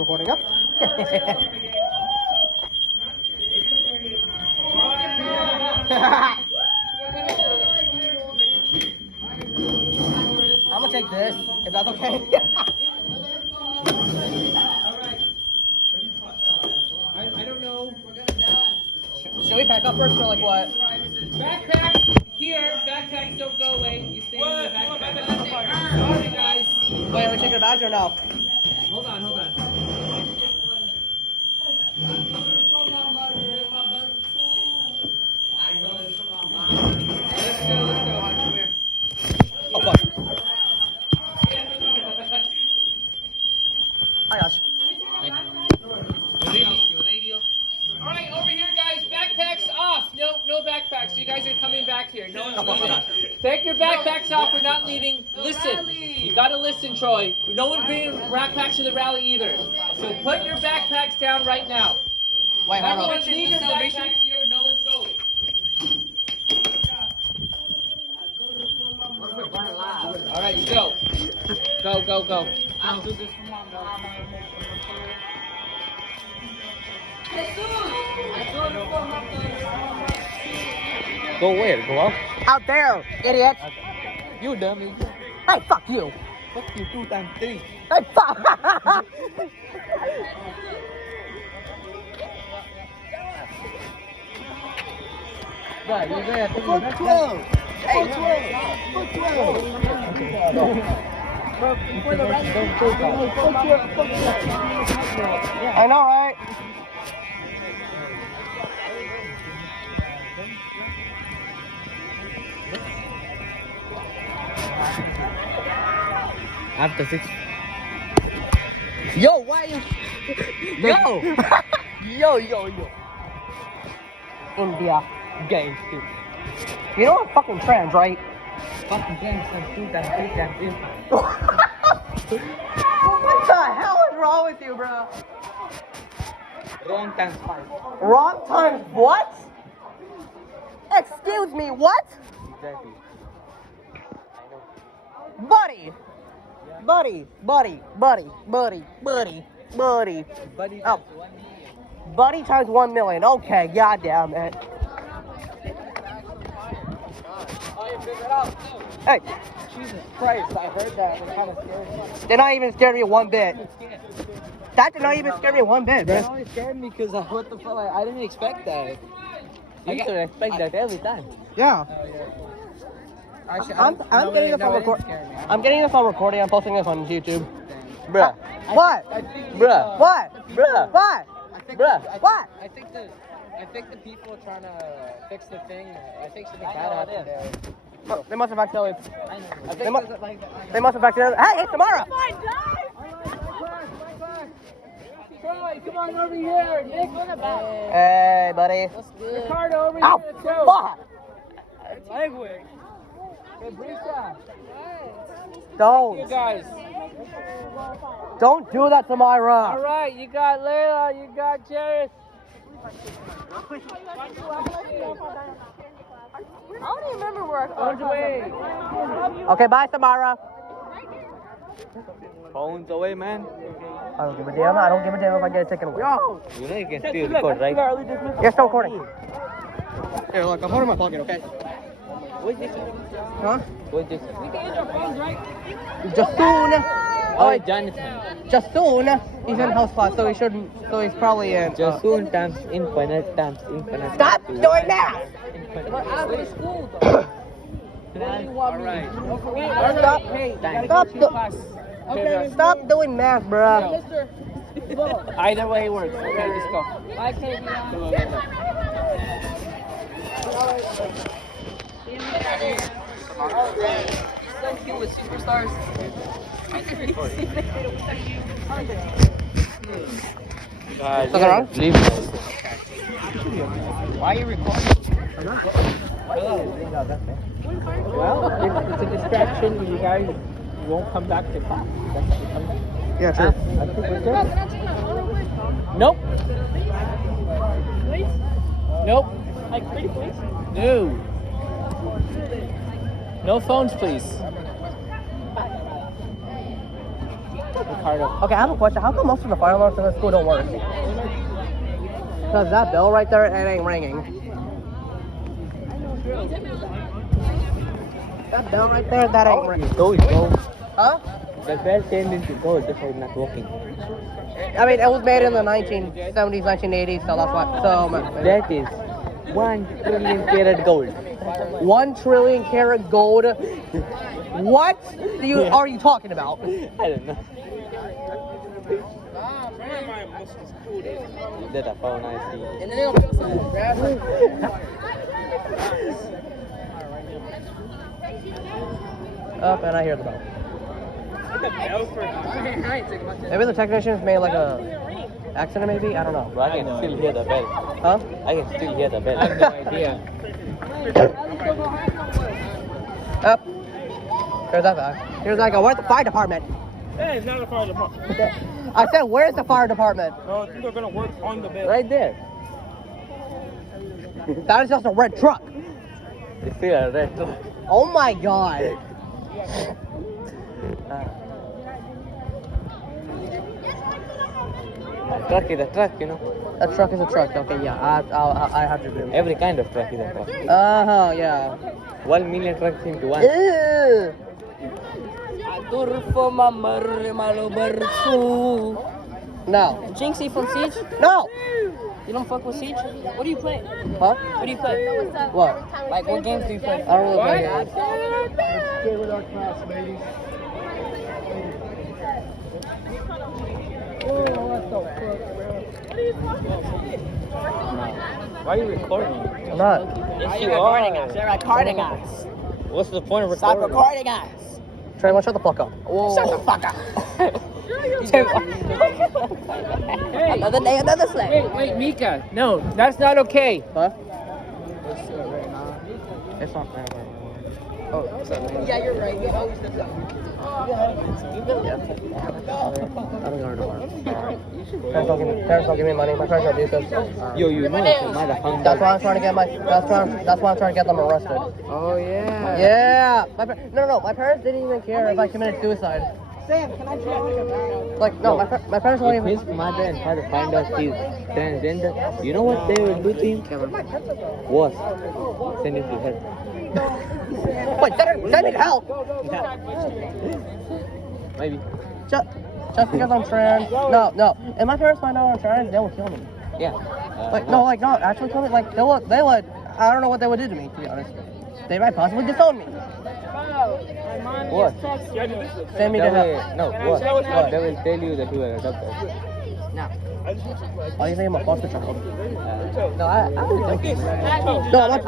recording, yep. I'm gonna take this, if that's okay. I don't know. Should we pack up first or like what? Backpacks here. Backpacks don't go away. You stay in your backpack. Sorry, guys. Wait, are we taking our bags or no? Hold on, hold on. Let's go. Oh, fuck. Hi, Ash. All right, over here, guys. Backpacks off. No backpacks. You guys are coming back here. No one's leaving. Take your backpacks off. We're not leaving. Listen. You gotta listen, Troy. No one's bringing backpacks to the rally either. So put your backpacks down right now. Wait, hold on. Everyone leave your backpacks here. No one's going. All right, you go. Go. I'll do this for my mom. Go where? Go out? Out there, idiot. You dummy. Hey, fuck you. Fuck you 2 times 3. Hey, fuck. Yeah, you're there. Foot 12. Hey, 12. Foot 12. I know, right? After 6. Yo, why you? Yo. India. Gang shit. You know I'm fucking trans, right? Fucking gang times 2 times 3 times 8. What the hell is wrong with you, bro? Wrong times 5. Wrong times what? Excuse me, what? Exactly. Buddy. Buddy. Buddy Oh. times 1 million. Buddy times 1 million. Okay, goddamn it. Hey, Jesus Christ, I heard that. It kind of scared me. they're not even scared me one bit. That did not even scare me one bit, That bro. only scared me because what the fuck? I didn't expect that. You used to expect that every time. Yeah. Actually, I'm getting this on record. I'm getting this on recording. I'm posting this on YouTube. Bruh. What? Bruh. What? Bruh. What? Bruh. What? I think the people trying to fix the thing. I think something bad happened there. Oh, they must have accidentally. I know. I They think must- there's like. They must have accidentally. Hey, it's Tamara. Troy, come on over here. Nick, what about? Hey, buddy. Ricardo, over Ow! here. Too. Fuck! Language. Hey, Brisa. You Don't. guys. Don't do that to All Myra. right, you got Layla, you got Jairus. I don't even remember where I Phone's away. Okay, bye, Samara. Phones away, man. I don't give a damn. I don't give a damn if I get it taken away. You know you can still record, right? You're still recording. Here, look, I'm holding my pocket, okay? What's this? Huh? What's this? We can use our phones, right? Just soon. Oh, Jonathan. Just soon. He's in house class, so he shouldn't. So he's probably in. Just soon times infinite times infinite. Stop doing that! We're out of school, though. What do you want me to do? Stop. Hey, you gotta Stop. go to your class. Okay, Stop doing math, bruh. Mister. Either way works. Okay, let's go. Bye, Katie. So cute with superstars. Guys, Nothing wrong? leave. Why are you recording? Well, it's a distraction when you guys won't come back to class. Yeah, true. Nope. Nope. Like pretty please? No. No phones, please. Okay, I have a question. How come most of the fire alarms in the school don't work? Because that bell right there, it ain't ringing. That bell right there, that ain't ringing. Gold. Huh? The bell turned into gold, that's why it's not working. I mean, it was made in the 1970s, 1980s, so that's why. So That is 1 trillion carat gold. 1 trillion carat gold. What are you talking about? I don't know. That I found I see. And then it'll feel something grab Up, and I hear the bell. Maybe the technicians made like a accident, maybe? I don't know. But I can still hear the bell. Huh? I can still hear the bell. I have no idea. Up. Here's that back. Here's like a, where's the fire department? Hey, it's not the fire department. I said, where's the fire department? Oh, I think they're gonna work on the bed. Right there. That is just a red truck. It's still a red truck. Oh my god. A truck is a truck, you know. A truck is a truck. Okay, yeah, I have to agree with Every kind of truck is a truck. that. Uh-huh, yeah. 1 million trucks into one. Ew. No. Jinxie from Siege? No. You don't fuck with Siege? What do you play? Huh? What do you play? What? Like, what games do you play? I don't really play games. Why are you recording? I'm not. Yes, you are. You're recording us. What's the point of Stop recording? recording us. Trey, shut the fuck up. Shut the fuck up. Another day, another slap. Wait, Mika. No, that's not okay. Huh? It's not fair. Yeah, you're right. You always do that. I don't go tomorrow. Parents don't give me money. My parents are abusive. Yo, you know it's a motherfucker. That's why I'm trying to get that's why I'm trying to get them arrested. Oh, yeah. Yeah. No. My parents didn't even care if I committed suicide. Sam, can I try? Like, no, my parents won't If even. his mother and father find out he's transgender, you know what they will do to him? Worse. Send him to hell. Wait, send me to hell. Maybe. Just because I'm trans. No. If my parents find out I'm trans, they will kill me. Yeah. Not actually kill me. Like, they would. I don't know what they would do to me, to be honest. They might possibly disown me. What? Send me to hell. No, what? They will tell you that you are adopted. Oh, you think I'm a foster child? No, I'm joking. No, I'm not.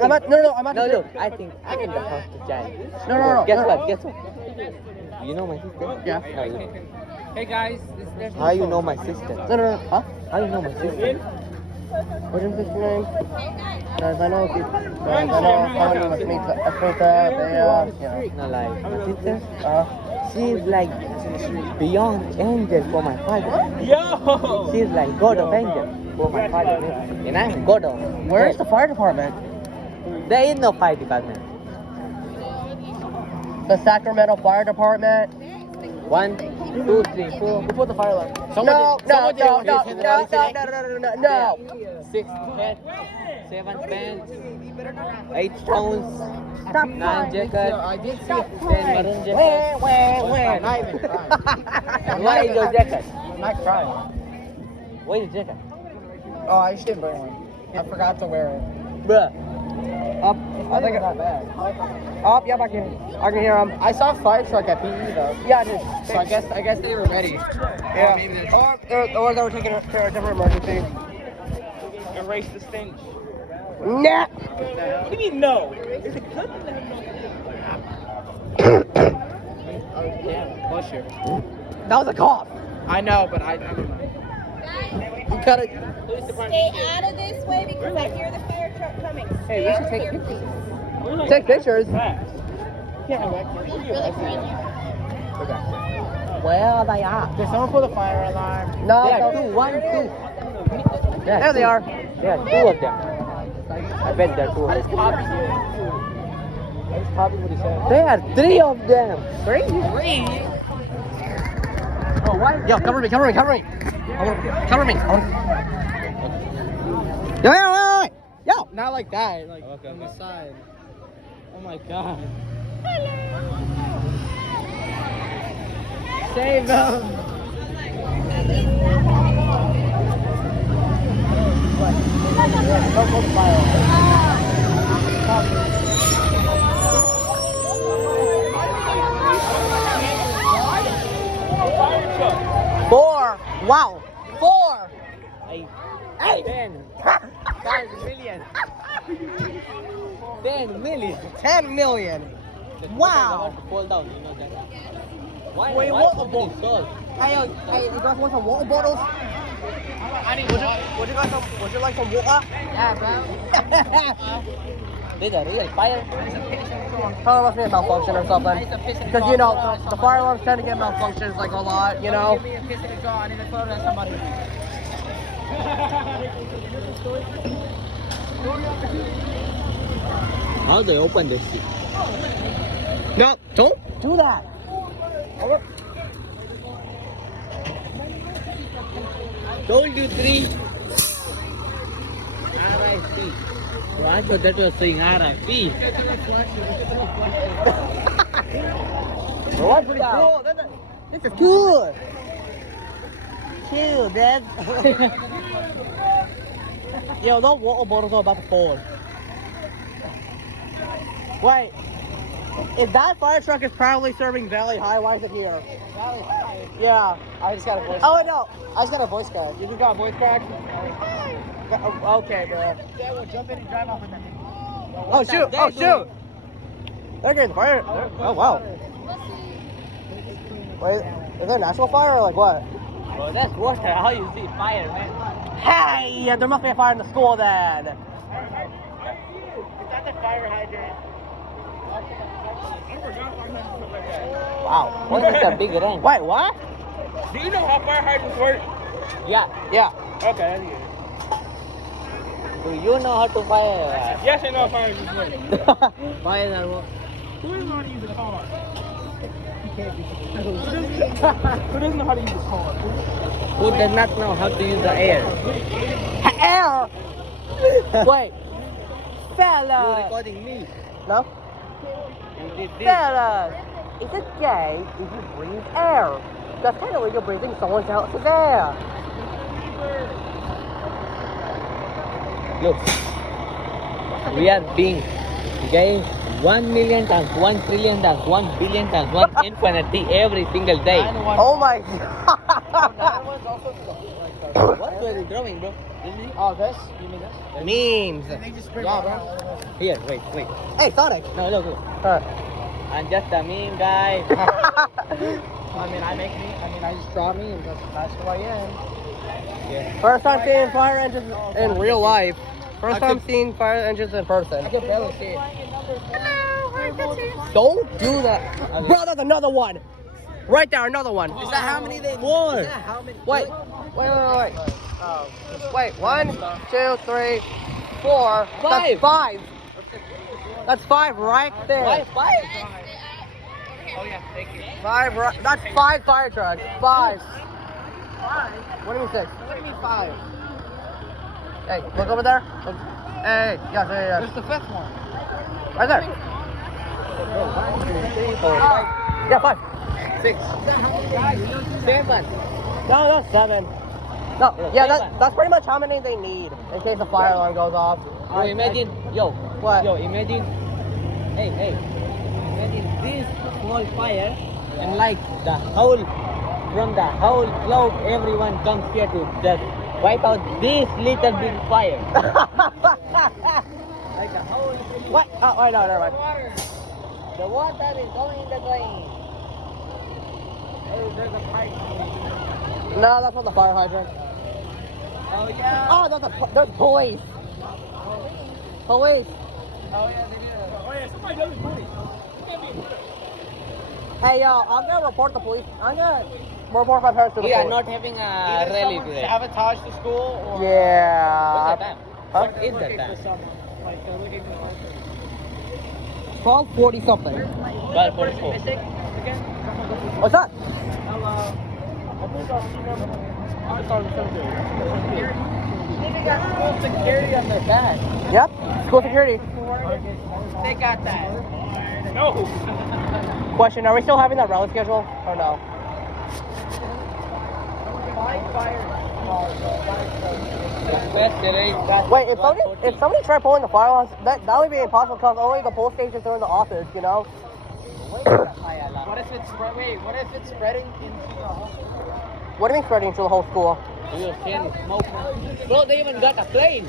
I'm not. No, I think I'm the foster child. No. Guess what? You know my sister? Yeah. Hey guys, How you know my sister? No. Huh? How you know my sister? What is his name? Guys, I know how much meat No, like my sister? She's like beyond angel for my father. Yo! She's like God of angel for my father. And I'm God of. Where is the fire department? There is no fire department. The Sacramento Fire Department. 1, 2, 3, 4. Who put the fire alarm? No. 6 head, 7 pants, 8 stones, 9 jackets, 10 maroon jackets. Where is your jacket? I'm not crying. Where is your jacket? Oh, I just didn't bring one. I forgot to wear it. Bruh. Up. I think it's not bad. Up. Yep, I can hear them. I saw a fire truck at PE though. Yeah, I did. So I guess they were ready. Yeah. Or they were taking care of a different emergency. Erase the stench. Nah. What do you mean no? Bless you. That was a cough. I know, but I. You cut it. Stay out of this way because I hear the fire truck coming. Hey, we should take pictures. Take pictures. Where are they at? Did someone pull the fire alarm? No. There are no. 2, 1, 2. There they are. There are 2 of them. I bet there are 2 of them. Copied you. I just copied what he said. There are 3 of them. 3? Yo, cover me. Cover me. Yo, wait. Yo, not like that. Like on the side. Oh my god. Save them. Four. Wow. 4. 8. 8. 10. 10 million. 10 million. 10 million. Wow. Fall down, you know that. Why? Wait, why what? so many souls? Hey, you guys want some water bottles? Would you like some water? Yeah, bro. There's a real fire. Probably must be a malfunction or something. Because, you know, the fire alarms tend to get malfunctions like a lot, you know? How they open this shit? No, don't do that. Told you 3. RIP. So I thought that was saying RIP. That's pretty cool. This is cool. Chill, Dad. Yo, those water bottles are about to fall. Wait. If that fire truck is probably serving Valley High, why is it here? Valley High? Yeah. I just got a voice crack. Oh, no. I just got a voice crack. You just got a voice crack? Okay, bro. Yeah, we'll jump in and drive off with them. Oh, shoot. Oh, shoot. They're getting fire. Oh, wow. Wait, is there a natural fire or like what? Bro, that's water. How you see fire, man? Hey, there must be a fire in the school then. Is that the fire hydrant? Wow. What is a big range? Wait, what? Do you know how fire hydrants work? Yeah. Yeah. Okay, that's good. Do you know how to fire? Yes, I know how fire hydrants work. Fire that work. Who doesn't know how to use a car? Who doesn't know how to use a car? Who does not know how to use the air? Air. Wait. You're Fella. recording me. No? You did this. Fella. Is it gay if you breathe air? That's kind of like you're breathing someone else's air. Look. We are being gay 1 million times, 1 trillion times, 1 billion times, 1 infinity every single day. Oh my god. What were you drawing, bro? Oh, this? You mean this? Memes. Yeah, bro. Here, wait. Hey, Sonic. No, look. I'm just a meme guy. I just draw memes. That's who I am. Yeah. First time seeing fire engines in real life. First time seeing fire engines in person. I can barely see it. Don't do that. Bro, there's another one. Right there, another one. Is that how many they Four. Is that how many? Wait. Wait, 1, 2, 3, 4. That's 5. That's 5 right there. Why 5? Oh, yeah, thank you. 5 right. That's 5 fire trucks. 5. 5? What do you mean 6? What do you mean 5? Hey, look over there. Look. Hey, yes. Where's the 5th one? Right there. 1, 2, 3, 4, 5. Yeah, 5. 6. 7. No, that's 7. No, yeah, that's pretty much how many they need in case the fire alarm goes off. So imagine, What? imagine, hey, imagine this small fire and like the whole, from the whole globe, everyone comes here to just wipe out this little bit fire. Like the whole. What? Oh, wait, no, never mind. The water is going in the drain. There's a pipe. No, that's not the fire hydrant. Oh yeah. Oh, there's police. Police. Oh, yeah, somebody does it for me. Hey, I'm gonna report the police. I'm gonna report my parents to the We are police. not having a rally today. Sabotage the school or? Yeah. What's the time? Huh? What is the time? 12:40 something. 12:44. What's that? Hello. I thought it was cemetery. They got school security on their back. Yep. School security. They got that. No. Question: are we still having that rally schedule or no? Wait, if somebody tried pulling the fire alarm, that would be impossible because only the police stations are in the office, you know? What if it's what if it's spreading into the whole? What do you mean spreading to the whole school? You're seeing smoke. Bro, they even got a plane.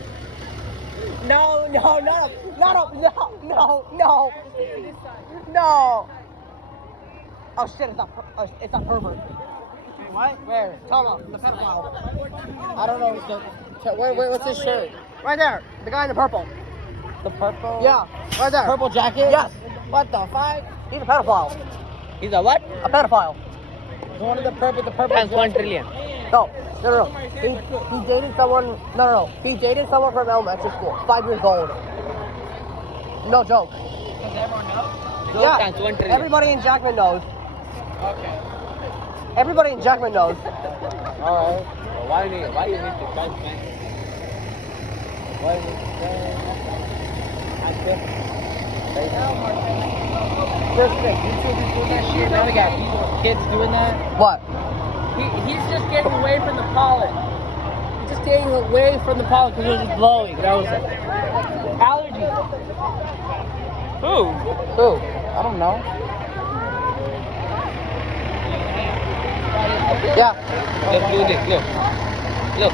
No, no, no, no, no, no, no, no. Oh shit, it's a pervert. What? Where? Tell him. The pedophile. I don't know. What's his shirt? Right there. The guy in the purple. The purple? Yeah, right there. Purple jacket? Yes. What the fuck? He's a pedophile. He's a what? A pedophile. One of the purple Times 1 trillion. No. He dated someone. No. He dated someone from elementary school. 5 years old. No joke. Does everyone know? Yeah. Times 1 trillion. Everybody in Jackman knows. Okay. Everybody in Jackman knows. Alright. Well, why you need to try to man? Why you need to First thing, YouTube is doing that shit. Now we got kids doing that. What? He's just getting away from the pollen. He's just getting away from the pollen because it was blowing. That was allergy. Who? I don't know. Yeah. Let's do this. Look.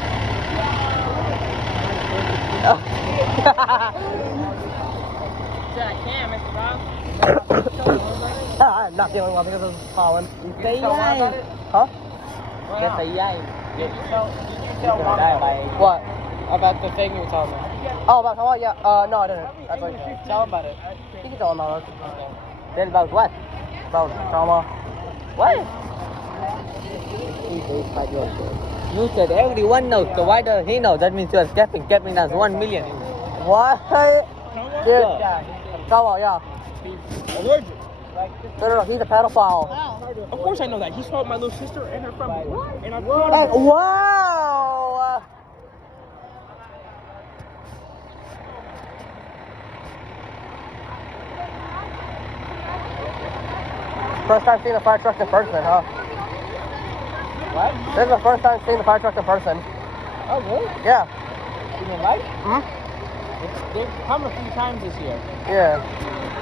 I'm not feeling well because of pollen. Huh? That's a yay. What? About the thing you were talking about. Oh, about Taiwan? Yeah. No, I didn't. That's okay. Tell him about it. You can tell him about it. Tell about what? About trauma. What? You said everyone knows, so why does he know? That means you are capping. Capping has 1 million. What? Dude. Trauma, yeah. Allergic. No. He's a pedophile. Of course I know that. He smoked my little sister and her friend. And I Hey, wow! First time seeing a fire truck in person, huh? What? This is the first time seeing the fire truck in person. Oh, really? Yeah. You mean like? Hmm? They've come a few times this year. Yeah.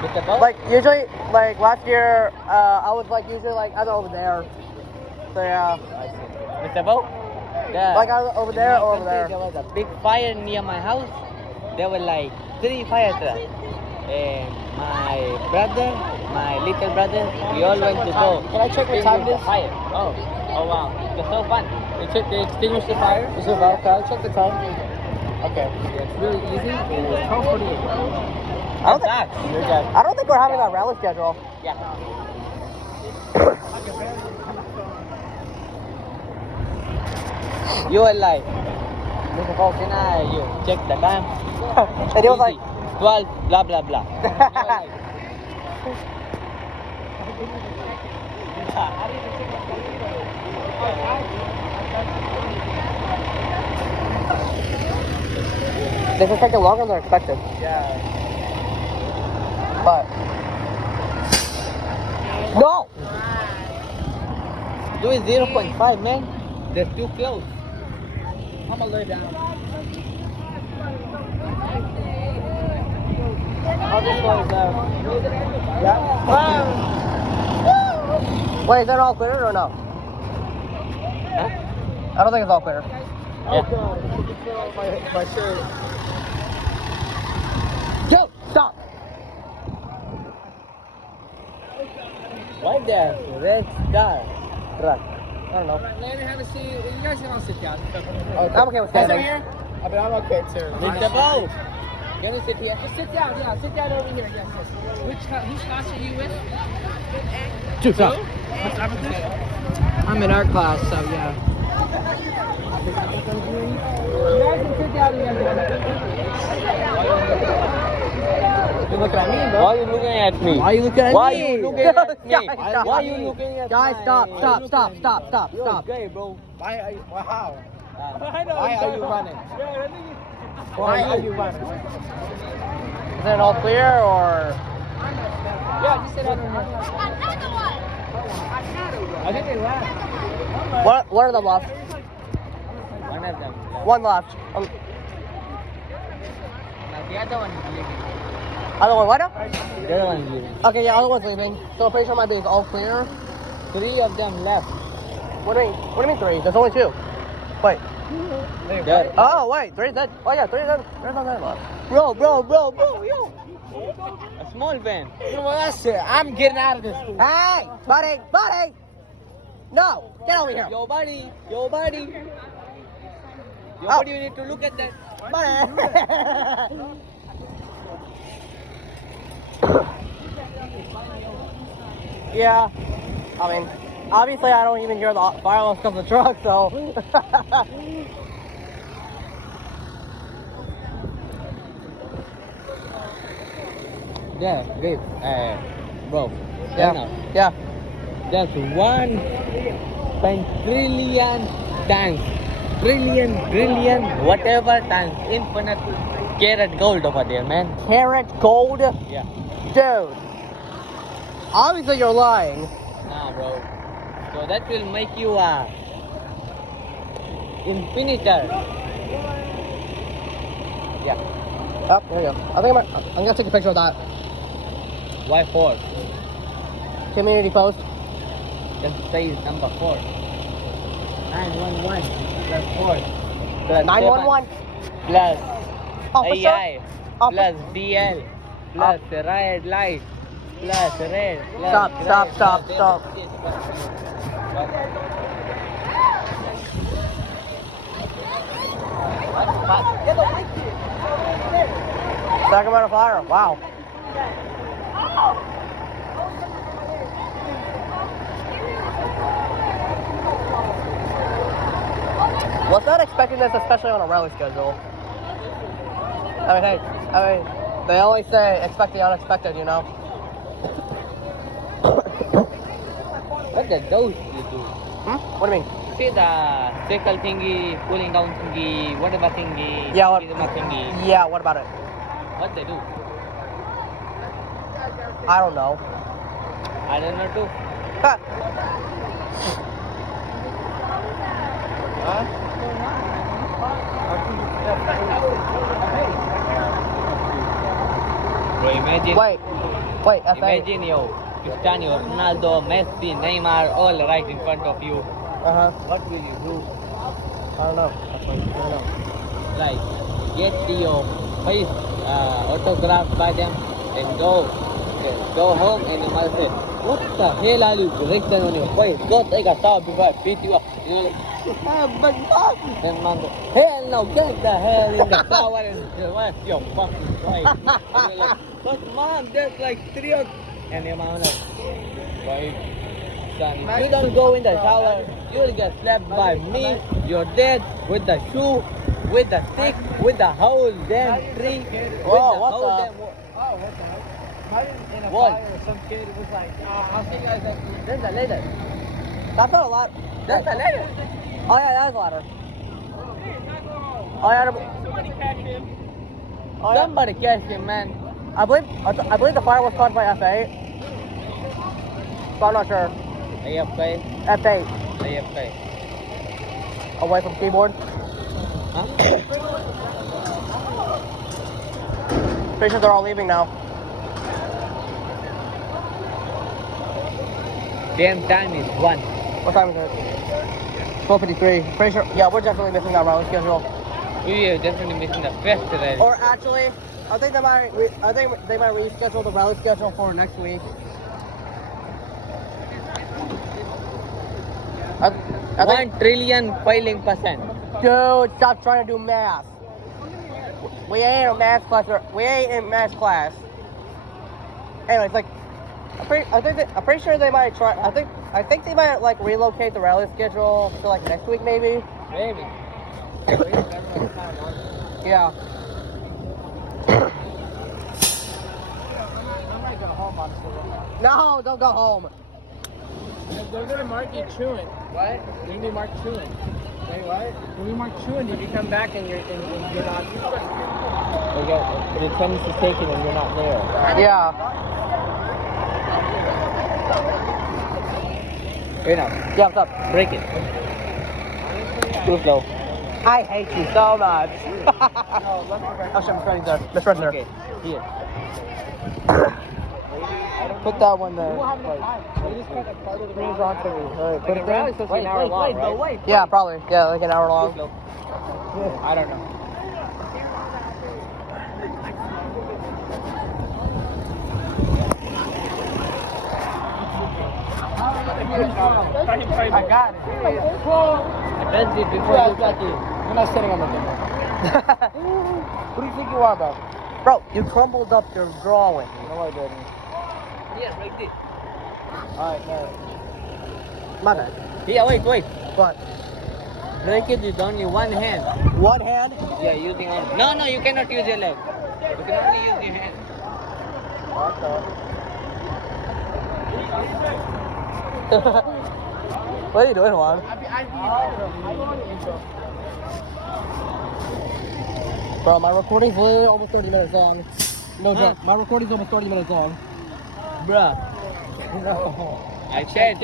With the boat? Like usually, like last year, I was like usually like either over there. So yeah. With the boat? Yeah. Like either over there or over there. There was a big fire near my house. There were like 3 fire trucks. And my brother, my little brother, we all went to go. Can I check what time it is? Fire. Oh wow. It was so fun. They extinguished the fire? Is it about? Can I check the time? Okay. It's really easy. And it's comfortable. I don't think we're having that rally schedule. Yeah. You were like, Mr. Paul, can you check the time? And he was like, 12, blah, blah, blah. this is taking longer than expected. Yeah. But no! Do it 0.5, man. They're too close. I'm gonna lay down. I'll just close down. Wait, is that all clear or no? Huh? I don't think it's all clear. Yeah. My shirt. Yo, stop! Why there? Red star truck. I don't know. Let me have a seat. You guys can all sit down. I'm okay with standing. here? I mean, I'm okay too. Mr. Bo, can you sit here? Just sit down. Yeah, sit down over here. Yes. Whose class are you with? Two, stop. I'm in art class, so yeah. You guys can sit down together. looking at me, bro? Why are you looking at me? Why are you looking at Why me? are you looking at me? Guys, Why are you looking at Guys, my- stop, Why stop, you stop, looking stop, stop, You're stop. gay, bro. Why are you? Wow. I know. Why are you running? Why are you running? Is it all clear or? Yeah, just sit down here. I think they left. What are the left? One of them. One left. Now the other one is leaving. Other one, what? The other one is leaving. Okay, yeah, other one's leaving. So I'm pretty sure my base is all clear. 3 of them left. What do you mean 3? There's only 2. Wait. There. Oh, wait, 3 dead. Oh yeah, 3 dead. There's no dead left. Bro, yo. A small van. That's it. I'm getting out of this. Hey, buddy. No, get over here. Yo, buddy. Yo, buddy, you need to look at that. Yeah, I mean, obviously I don't even hear the fire alarms come from the truck, so. Yeah, Dave. Bro. Yeah. Yeah. That's 1 trillion times. Trillion, whatever times. Infinite carat gold over there, man. Carat gold? Yeah. Dude. Obviously you're lying. Nah, bro. So that will make you a infinitor. Yeah. Oh, there you go. I think I'm gonna take a picture of that. Why 4? Community post. Just say number 4. 911 plus 4 plus 911. 7 plus Officer. AI Officer. plus DL plus red light plus red plus Stop, red, stop, stop, plus stop. Sacramento Fire. Wow. Was not expecting this, especially on a rally schedule. I mean, hey, they always say expect the unexpected, you know. What the those you do? What do you mean? See the circle thingy, pulling down thingy, whatever thingy, Yeah, what- thingy. Yeah, what about it? What they do? I don't know. I don't know too. Huh. Bro, imagine. Wait, FA. Imagine yo, Cristiano Ronaldo, Messi, Neymar, all right in front of you. What will you do? I don't know. I don't know. Like, get your face autographed by them and go home and you must say, what the hell are you written on your face? Go take a shower before I beat you up. You know, like, but mom! And mom goes, hell no, get the hell in the shower and wipe your fucking face. And you're like, but mom, there's like 3 of... And your mom like, why? Son, if you don't go in the shower, you'll get slapped by me, your dad, with the shoe, with the stick, with the whole damn tree, with the what whole the- damn... Oh, what the heck? Imagine in a What? fire, some kid was like, I'll see you guys next week. There's a ladder. That's not a lot. There's a ladder. Oh yeah, that is a ladder. Oh yeah. Somebody catch him. Oh, yeah. Somebody catch him, man. I believe the fire was caused by FA. So I'm not sure. AFK. F8. AFK. Away from keyboard. Huh? Pretty sure they're all leaving now. Damn time is 1. What time is it? 12:53. Pretty sure. Yeah, we're definitely missing that rally schedule. We are definitely missing the festival. Or actually, I think they might reschedule the rally schedule for next week. I think, 1 trillion filing percent. dude, stop trying to do math. We ain't in math class. We ain't in math class. Anyways, like, I'm pretty sure they might try. I think they might like relocate the rally schedule to like next week, maybe. Maybe. Yeah. home, honestly. No, don't go home. They're gonna mark you truant. What? They're gonna be marked truant. Wait, what? When we mark truant, if you come back and you're not. The attendance is taken and you're not there. Yeah. Here now. Yeah, what's up? Break it. Too slow. I hate you so much. Oh shit, my friend's there. My friend's there. Okay. Here. Put that one there. They just cut a part of the Brings on to me. Alright, put it there. It's supposed to be an hour long, right? Yeah, probably. Yeah, like an hour long. I don't know. I got it. I bent it before you got it. You're not sitting on the thing. Who do you think you are, bro? Bro, you crumbled up your drawing. No, I didn't. Yeah, like this. Alright, no. My bad. Yeah, wait. What? Break it with only one hand. One hand? Yeah, using one. No, you cannot use your leg. You can only use your hand. What are you doing, Juan? Bro, my recording's literally almost 30 minutes long. No joke. My recording's almost 30 minutes long. Bruh. No. I said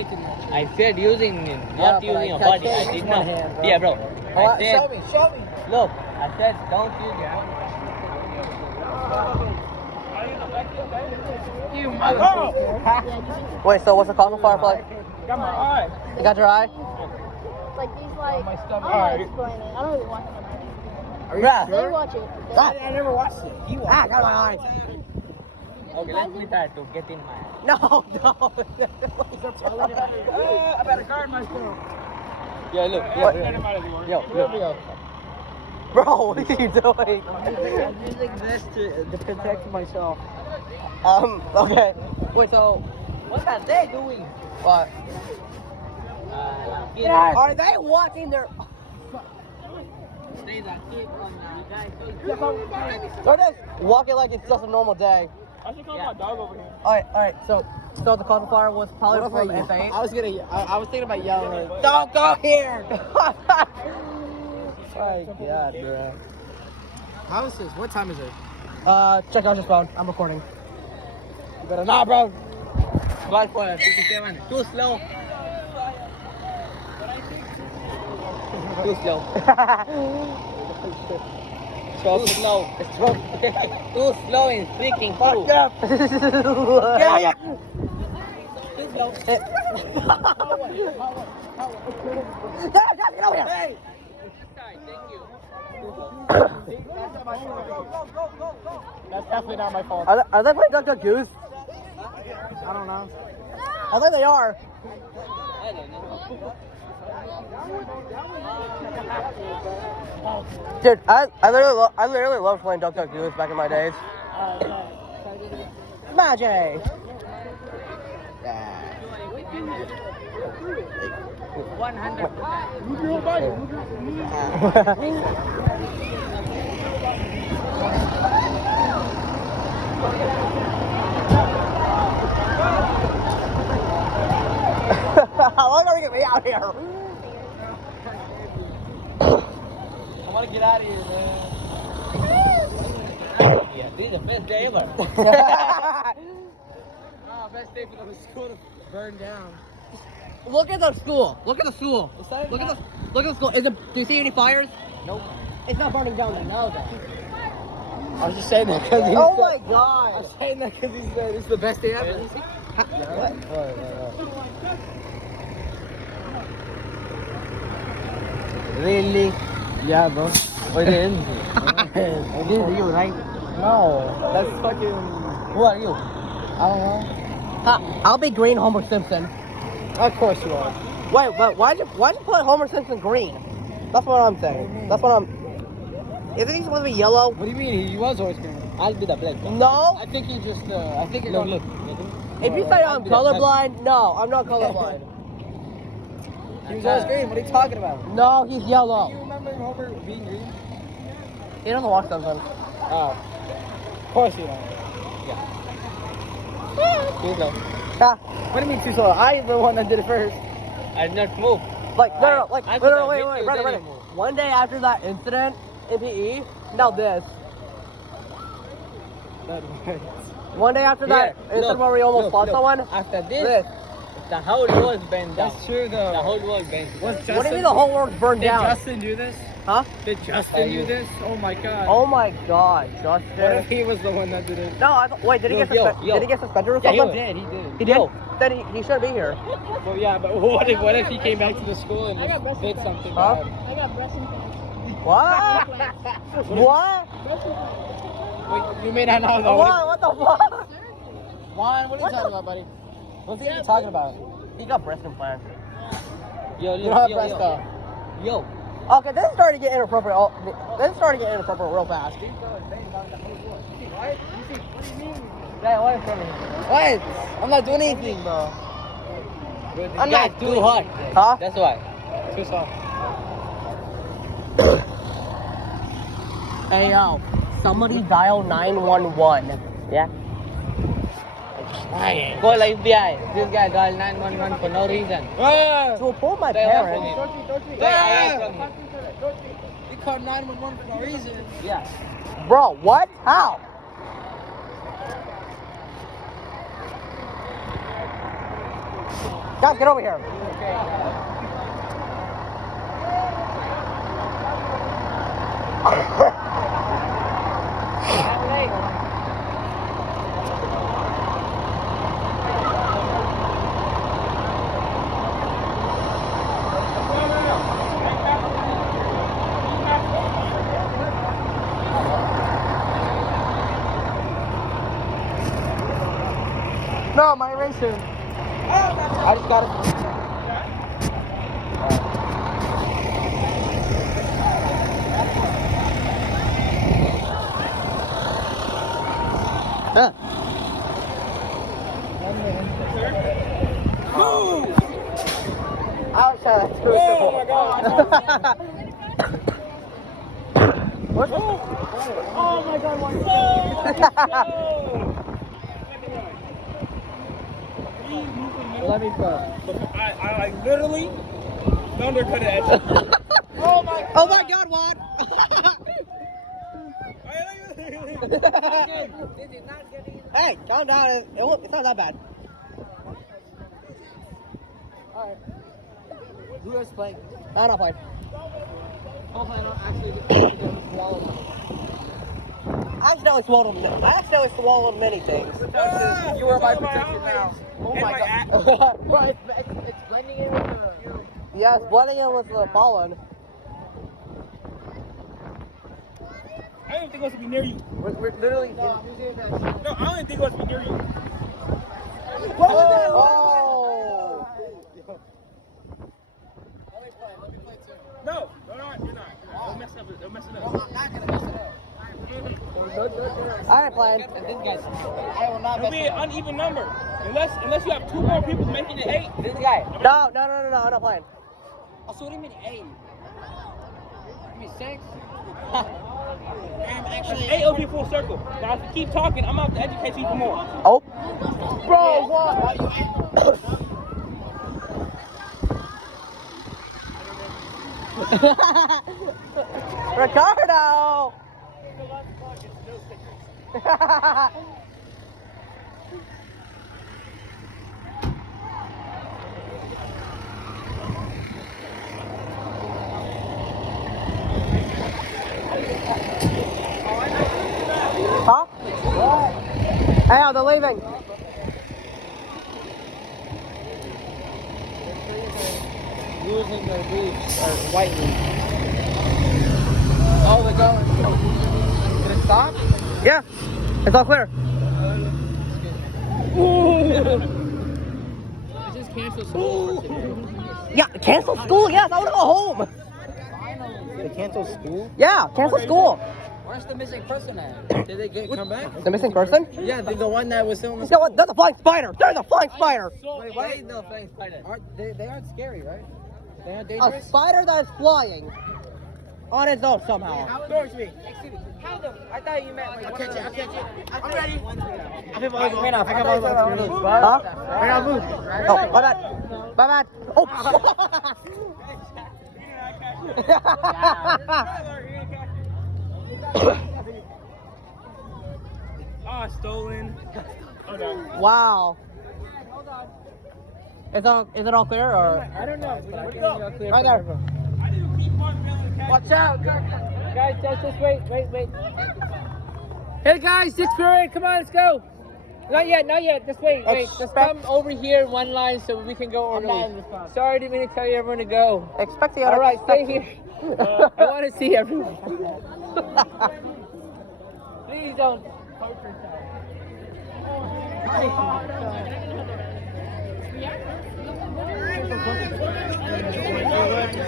using, not Yeah, but using I your body. can't I did use not. one hand, bro. Yeah, bro. I said, Show me. look, I said don't use your hand. Wait, so what's the cauliflower for? Got my eye. You got your eye? Like these, like, My I stomach. don't know how to explain it. I don't really watch it. Bruh. They watch it. Ah, I never watched it. You watched got my eye. Okay, let me try to get in my hand. No. I better guard myself. Yeah, look. What? Yo, look. Bro, what are you doing? I'm using this to protect myself. Okay. Wait, so What are they doing? what? Yeah. Are they watching their... There's a kid on you guys. They're just walking like it's just a normal day. I should call my dog over here. Alright, so the cauliflower was probably from F8. I was thinking about yelling. Don't go here! My God, bro. How is this? What time is it? Check out your phone. I'm recording. You better not, bro. 12:57. Too slow. Too slow. Too slow. Too slow in freaking Fuck crew. up! Yeah. Too slow. Get over here! Hey! Thank you. That's definitely not my fault. Are they playing Duck Duck Goose? I don't know. I think they are. I don't know. Dude, I literally loved playing Duck Duck Goose back in my days. Magic! 100%. How long are we gonna be out here? I want to get out of here, man. Yeah, this is the best day ever. Best day for the school to burn down. Look at the school. Look at the school. Look at the school. Do you see any fires? Nope. It's not burning down now, though. I was just saying that because he's. Oh my I god. was saying that because he's. This is the best day ever. Really? Yeah, bro. Wait, it ends. This is you, right? No, that's fucking. Who are you? I don't know. I'll be green Homer Simpson. Of course you are. Wait, but why'd you put Homer Simpson green? That's what I'm saying. That's what I'm. Isn't he supposed to be yellow? What do you mean? He was always green. I'll be the black one. No. I think he just. I think you're Look, going. look. If you say I'm colorblind, no, I'm not colorblind. He was always green. What are you talking about? No, he's Do you yellow. remember Homer being green? He doesn't watch Simpsons. Oh. Of course you don't. Too slow. Ah, what do you mean too slow? I'm the one that did it first. I did not move. Like, no, like, I no, could've wait, hit you, brother. then you move. One day after that incident in PE, now this. One day after that incident where we almost fought someone, After this, this. the whole world bent down. That's true though. The whole world bent down. What do you mean the whole world's burned Did down? Justin do this? Huh? Did Justin do this? Oh my god. Oh my god, What Justin. if he was the one that did it? No, wait, did he get Yo, suspended? Did he get suspended or Yeah, he something? did. He did. He did? Then he shouldn't be here. Well, yeah, but what if he came back to the school and just did something Huh? bad? I got breast implants. What? What? Wait, you may not know though. What the fuck? Juan, what are you talking about, buddy? What's he talking about? He got breast implants. Yo, You don't have breast though. Yo. Okay, this is starting to get inappropriate. This is starting to get inappropriate real fast. Stay away from me. What? I'm not doing anything, bro. I'm not too hot. Huh? That's why. Too soft. Hey yo, somebody dial 911. Yeah. Call FBI. This guy dialed 911 for no reason. To report my Stay away from parents. him. Stay away from him. You called 911 for no reason. Yeah. Bro, what? How? Guys, get over here. No, my eraser. I just got it. Huh. I was trying to screw Oh my god. What? Oh my god, one. Let me go. I like literally undercut it at you. Oh my god, Juan! Hey, calm down. It's not that bad. Alright. Who is playing? I'm not playing. Oh, I don't actually swallow them. I accidentally swallowed many things. You are my protection now. Oh my god. Bro, it's blending in with the... Yes, blending in with the pollen. I don't even think it wants to be near you. We're literally. No, I don't even think it wants to be near you. Oh! No, you're not. Don't mess up. Don't mess it up. I'm not gonna mess it up. I ain't playing. This guy's... I will not It'll mess be it an up. uneven number. Unless you have two more people making it 8. This guy. No, I'm not playing. Oh, so what do you mean 8? You mean 6? Actually, 8 will be full circle. But if you keep talking, I'm out to educate you for more. Oh. Bro, what? Ricardo! Huh? Hey, they're leaving. Using the boots or white boots. Oh, they're going. Did it stop? Yeah, it's all clear. I just canceled school for today. Yeah, cancel school? Yes, I want to go home. They cancel school? Yeah, cancel school. Where's the missing person at? Did they come back? The missing person? Yeah, the one that was filming. You know what? There's a flying spider. There's a flying spider. Wait, why no flying spider? They aren't scary, right? They aren't A dangerous? spider that is flying. On its own somehow. Towards me. How the? I thought you meant like. I'll catch it. I'm ready. I got volleyball. Huh? We're not move. Oh, my bad. My bad. Oh. Ah, stolen. Okay. Wow. Is it all clear or? I don't know. Right there. Watch out. Guys, just wait. Hey guys, 6th period, come on, let's go. Not yet. Just wait. Just come over here in one line so we can go orderly. Sorry, didn't mean to tell you everyone to go. Expect the All right, stay here. I want to see everyone. Please don't.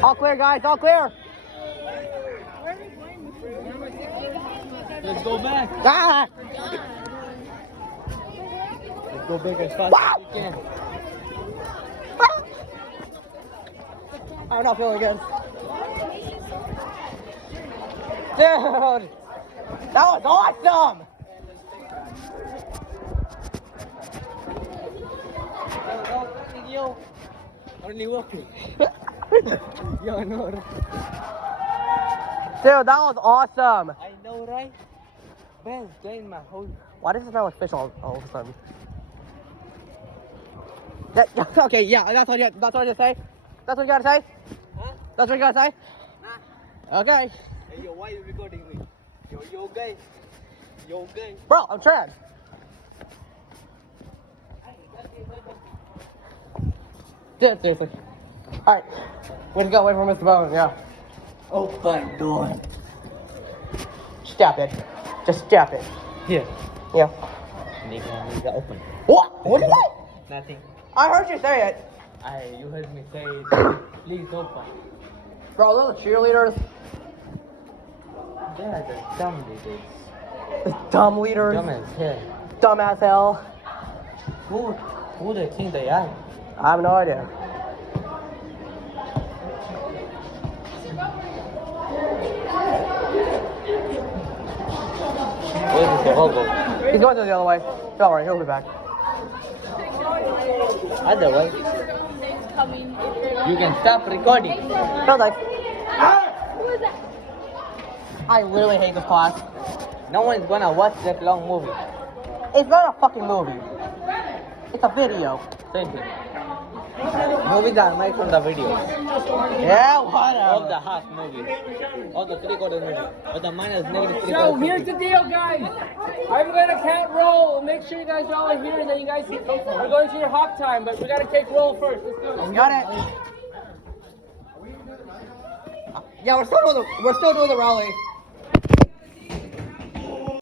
All clear, guys. All clear. Let's go back. Ah! Let's go back as fast as we can. I'm not feeling good. Dude! That was awesome! Dude, that was awesome! I know, right? Man, playing my whole. Why does it smell like fish all of a sudden? Okay, yeah, that's what you say? That's what you gotta say? Huh? That's what you gotta say? Okay. Hey, yo, why are you recording me? Yo, gay. Yo, gay. Bro, I'm trans. Dude, seriously. Alright. Way to go, wait for Mr. Bowman, yeah. Open door. Stop it. Just stop it. Here. Yeah. Nigga, open. What? What did you say? Nothing. I heard you say it. You heard me say it. Please open. Bro, those cheerleaders. They are the dumb leaders. The dumb leaders. Dumb as hell. Dumb as hell. Who they think they are? I have no idea. Where's the hobo? He's going the other way. Don't worry, he'll be back. Other way. You can stop recording. No thanks. I literally hate this class. No one's gonna watch that long movie. It's not a fucking movie. It's a video. Same thing. Movies are made from the videos. Yeah, Of whatever. the half movie. Of the three-quarter movie. But the minus negative So three-quarter here's the deal, guys. I'm gonna count roll. Make sure you guys all are here, and then you guys we're going to your hop time, but we gotta take roll first. Let's go. Got it. Yeah, we're still doing the rally.